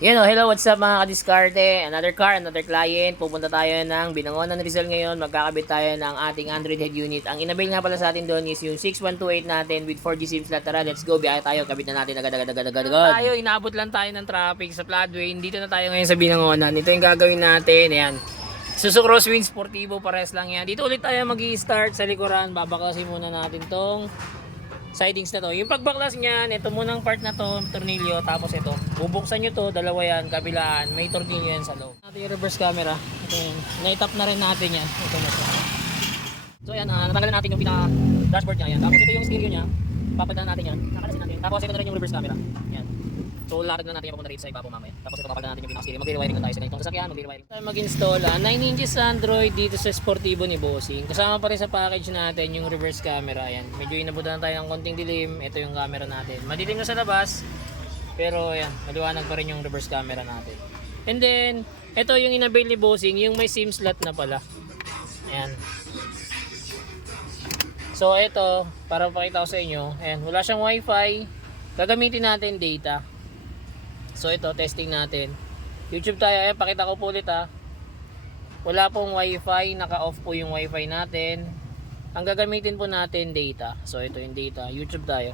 Hello, what's up mga kadiskarte? Another car, another client. Pupunta tayo ng Binangonan Rizal ngayon. Magkakabit tayo ng ating Android head unit. Ang inabil nga pala sa atin doon is yung 6128 natin with 4G SIM slot. Tara, let's go. Biyahe tayo. Kabit na natin agad. Tayo, inaabot lang tayo ng traffic sa floodway. Dito na tayo ngayon sa Binangonan. Ito yung gagawin natin. Ayan. Suzuki Crosswind Sportivo, pares lang yan. Dito ulit tayo mag-i-start sa likuran. Babaklasin muna natin tong sidings na to. Yung pagbaklas niyan, ito munang part na to, tornilyo, tapos ito. Bubuksan nyo to, dalawa yan, kabilaan, may tornilyo yan sa loob. Ito yung reverse camera. Ito yun. Na-tap na rin natin yan. Ito na to. So yan, natanggalan natin yung pinaka dashboard niya. Yan. Tapos ito yung stereo niya. Papalitan natin yan. Nakalasin natin. Tapos ito na rin yung reverse camera. Yan. So latag na natin yung papunta rito sa ibabaw mamaya. Tapos ito papalitan natin yung pinaka stereo. Magre-rewiring na tayo sa ganitong sasakyan. Magre-rewiring tayo mag-install. 9 inches Android dito sa Sportivo ni Bossing. Kasama pa rin sa package natin yung reverse camera. Yan. Medyo inabutan tayo ng konting dilim. Ito yung camera natin. Madilim na sa labas. Pero yan, maliwanag pa rin yung reverse camera natin. And then, ito yung inabil ni Bossing, yung may SIM slot na pala. Ayan. So ito, para pakita ko sa inyo, ayan, wala siyang wifi. Gagamitin natin data. So ito, testing natin. YouTube tayo, ayan, pakita ko po ulit ha. Wala pong wifi, naka-off po yung wifi natin. Ang gagamitin po natin data. So ito yung data, YouTube tayo.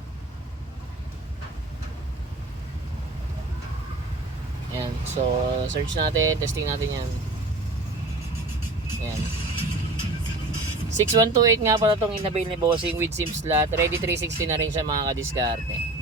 Ayan, so search natin, testing natin yan. Ayan. 6128 nga pala itong inabil ni Bossing with SIM slot. Ready 360 na rin siya mga kadiskarte.